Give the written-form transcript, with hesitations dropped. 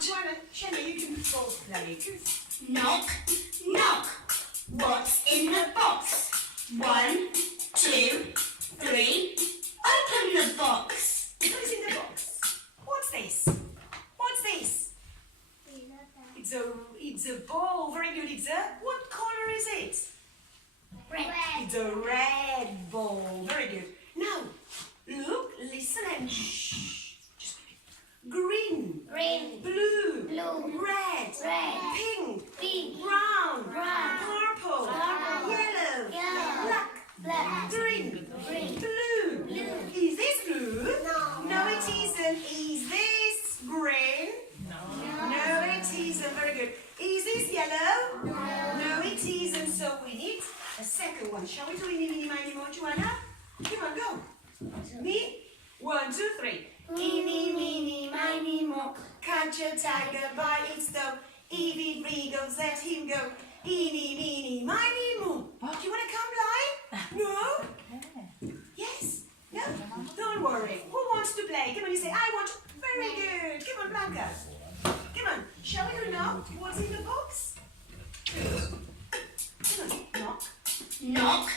Joanna, Shelley, you can both play. Knock, knock. What's in the box? 1, 2, 3. Open the box. What is in the box? What's this? What's this? It's a ball. Very good. What color is it? Red. It's a red ball. Very good. Now, look, listen and shh. Just green. Green. Blue. Blue. Red. Red. Pink. Pink. Brown. Brown. Purple. Purple. Yellow. Yellow. Black. Black. Green. Green. Blue. Blue. Is this blue? No. No, it isn't. Is this green? No, it isn't. Very good. Is this yellow? No, it isn't. So we need a second one. Shall we do eeny, meeny, miny, moe, Joanna? Come on, go. Me? 1, 2, 3. Eeny, meeny, miny, moe. Catch a tiger by its toe. If it wriggles, let him go. Eeny, meeny, miny, moe. Do you want to come lie? No? Yes? No? Don't worry. Who wants to play? Come on, you say, I want. Very good. Come on, Blanca. Come on. Shall we do knock? What's in the box? Good. Come on. Knock. Knock,